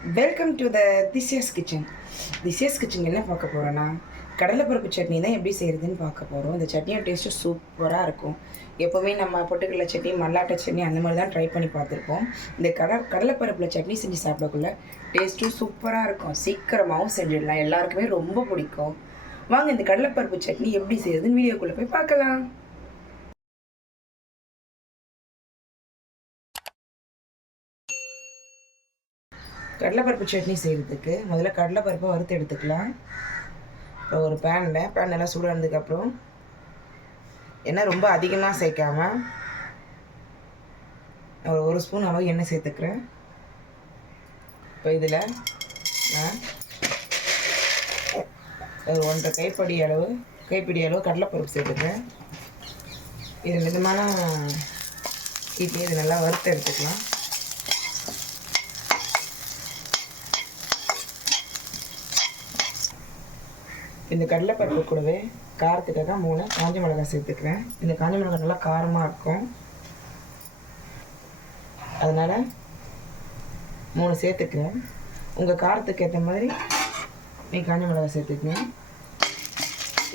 Welcome to Thisya's kitchen. Thisya's kitchen என்ன பார்க்க போகிறோன்னா, கடலைப்பருப்பு சட்னி தான் எப்படி செய்கிறதுன்னு பார்க்க போகிறோம். இந்த சட்னியோட டேஸ்ட்டு சூப்பராக இருக்கும். எப்போவுமே நம்ம பொட்டுக்கடலை சட்னி, மல்லாட்டை சட்னி அந்த மாதிரி தான் ட்ரை பண்ணி பார்த்துருப்போம். இந்த கடலைப்பருப்பில் சட்னி செஞ்சு சாப்பிடக்குள்ள டேஸ்ட்டும் சூப்பராக இருக்கும். சீக்கிரமாகவும் செஞ்சிடலாம், எல்லாருக்குமே ரொம்ப பிடிக்கும். வாங்க இந்த கடலைப்பருப்பு சட்னி எப்படி செய்கிறதுன்னு வீடியோக்குள்ளே போய் பார்க்கலாம். கடலைப்பருப்பு சட்னி செய்கிறதுக்கு முதல்ல கடலைப்பருப்பை வறுத்து எடுத்துக்கலாம். இப்போ ஒரு பேன் நல்லா சூடானதுக்கப்புறம் எண்ணெய் ரொம்ப அதிகமாக சேர்க்காமல் ஒரு ஸ்பூன் அளவு எண்ணெய் சேர்த்துக்கிறேன். இப்போ இதில் நான் ஒரு 1.5 கைப்பிடி அளவு கடலைப்பருப்பு சேர்த்துக்கிறேன். இது மிதமான ஹீட்லேயே இது நல்லா வறுத்து எடுத்துக்கலாம். இந்த கடலைப்பருப்பு கூடவே காரத்துக்காக 3 காஞ்ச மிளகாய் சேர்த்துக்கிறேன். இந்த காஞ்ச மிளகாய் நல்லா காரமாக இருக்கும், அதனால் 3 சேர்த்துக்கிறேன். உங்கள் காரத்துக்கு ஏற்ற மாதிரி நீ காஞ்ச மிளகாய் சேர்த்துக்கணும்.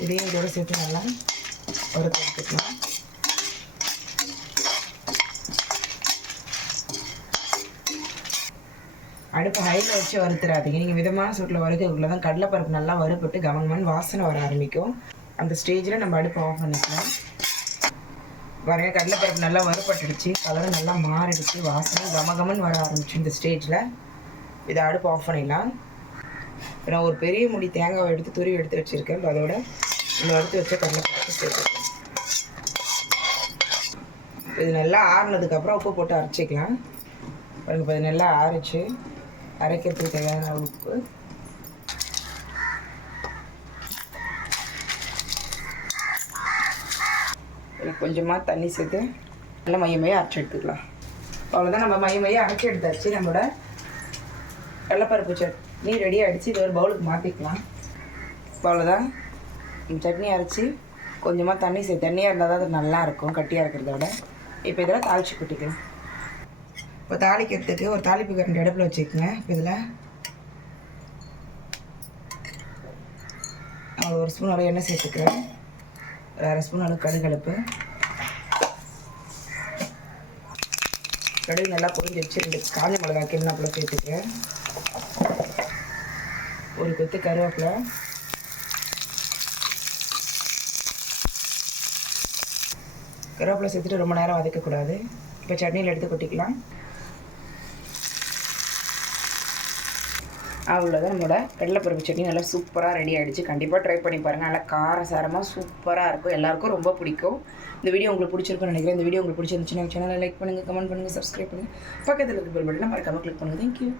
இதையும் இதோட சேர்த்து நல்லா வறுத்து எடுத்துக்கலாம். அடுப்பு ஹையில் வச்சு வறுத்துறாதீங்க. நீங்கள் மிதமான சூட்டில் வறுக்கக்குள்ள தான் கடலைப்பருப்பு நல்லா வறுப்பட்டு கமங்கமன் வாசனை வர ஆரம்பிக்கும். அந்த ஸ்டேஜில் நம்ம அடுப்பு ஆஃப் பண்ணிக்கலாம். பாருங்க, கடலைப்பருப்பு நல்லா வறுப்பட்டுடுச்சு, கலரும் நல்லா மாறிடுச்சு, வாசனை கமகமன் வர ஆரம்பிச்சு. இந்த ஸ்டேஜில் இதை அடுப்பு ஆஃப் பண்ணிடலாம். இப்போ நான் ஒரு பெரிய முடி தேங்காவை எடுத்து துருவி எடுத்து வச்சுருக்கேன். அதோட இந்த வறுத்து வச்ச கடலைப்பருப்பு சேர்த்துக்கலாம். இது நல்லா ஆறுனதுக்கப்புறம் உப்பு போட்டு அரைச்சிக்கலாம். பாருங்க, இப்போ இது நல்லா ஆறிச்சு. அரைக்கிறதுக்கு தேவையான உப்பு, கொஞ்சமாக தண்ணி சேர்த்து நல்லா மையமையாக அரைச்சி எடுத்துக்கலாம். அவ்வளோதான், நம்ம மையமையாக அரைச்சி எடுத்தாச்சு. நம்மளோட கடலைப்பருப்பு சட்னி ரெடி ஆகிடுச்சு. இது ஒரு பவுலுக்கு மாற்றிக்கலாம். அவ்வளோதான், சட்னி அரைச்சி கொஞ்சமாக தண்ணி தண்ணியாக இருந்தால் தான் அது நல்லாயிருக்கும், கட்டியாக இருக்கிறத விட. இப்போ இதெல்லாம் தாளித்து கொட்டிக்கலாம். இப்போ தாளிக்கிறதுக்கு ஒரு தாளிப்பு கரண்டி அடுப்பில் வச்சுக்கோங்க. இப்போ இதில் ஒரு ஸ்பூன் அளவு எண்ணெய் சேர்த்துக்கிறேன். ஒரு 1/2 ஸ்பூன் அளவு கடுகு நல்லா பொரிஞ்சு வச்சு 2 காஞ்ச மிளகாய் கிண்ணப்பில் சேர்த்துக்கிறேன். ஒரு கொத்து கருவேப்பிலை, சேர்த்துட்டு ரொம்ப நேரம் வதக்கக்கூடாது. இப்போ சட்னியில் எடுத்து கொட்டிக்கலாம். அவ்வளோதான், நம்மளோட கடலைப்பருப்பு சட்னி நல்லா சூப்பராக ரெடி ஆகிடுச்சு. கண்டிப்பாக ட்ரை பண்ணி பாருங்கள். நல்லா காரசாரமாக சூப்பராக இருக்கும், எல்லாருக்கும் ரொம்ப பிடிக்கும். இந்த வீடியோ உங்களுக்கு பிடிச்சிருக்குன்னு நினைக்கிறேன். இந்த வீடியோ உங்களுக்கு பிடிச்சிருந்துச்சுன்னா சேனலை லைக் பண்ணுங்கள், கமெண்ட் பண்ணுங்கள், சப்ஸ்கிரைப் பண்ணுங்கள். பக்கத்தில் இருக்க பெல் பட்டனை மறக்காமல் கிளிக் பண்ணுங்கள். தேங்க்யூ.